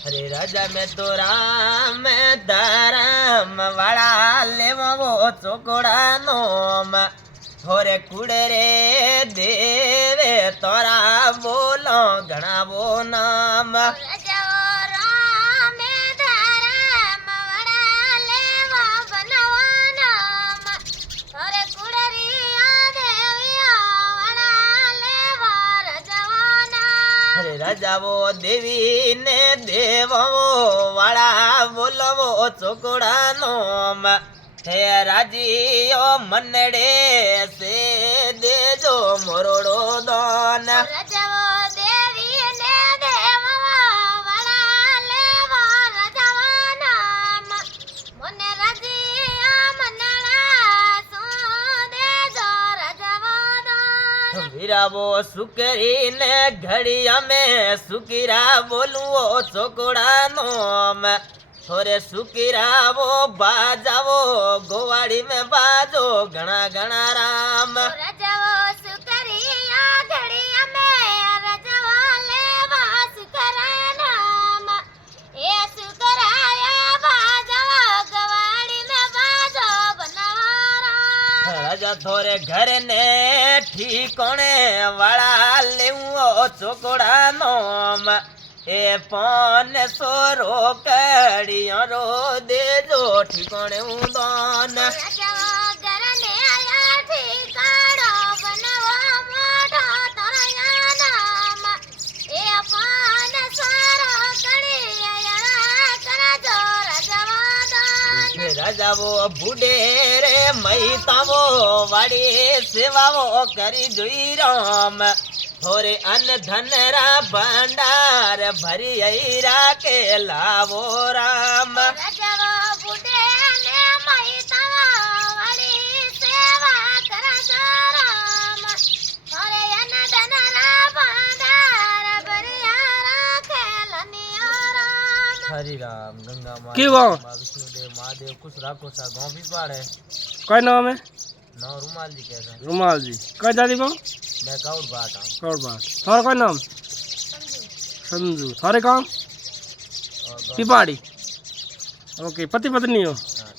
अरे राजा में तो राम धरम वाला लेवा वो चोकड़ा नोम होरे कुड़े रे देवे तोरा बोलो घना वो नाम अरे राजा वो देवी ने देवो वाला बोलवो चोकड़ा नोम हे राजियो मनडे से दे जो मोरोड़ो दान वीरावो सुकरी ने घड़िया में सुकीरा बोलुओ चोकड़ा नोम थोरे सुकीरा वो बाजावो गोवाड़ी में बाजो घना घना राम राजा थोरे घर ने ठीकोने वाला लेवो चोकड़ा नोम ए पौन सो रोकड़ियों रो दे जो ठीकोने उदान राजा वो बूढ़े रे मैतावो वाड़ी सेवावो करी जुई राम थोरे अन्न धन रा भंडार भरी राके लावो राम हरि राम गंगा माता क्यों गाँव विष्णुदेव महादेव कुछ राखो सा गाँव भी पाड़े कई नाम है नाम रुमाल जी कहता रुमाल जी कई दादी को मैं काउड बाट हूँ थारा कोई नाम संजू थारे काम पिपाड़ी ओके पति पत्नी हो हाँ।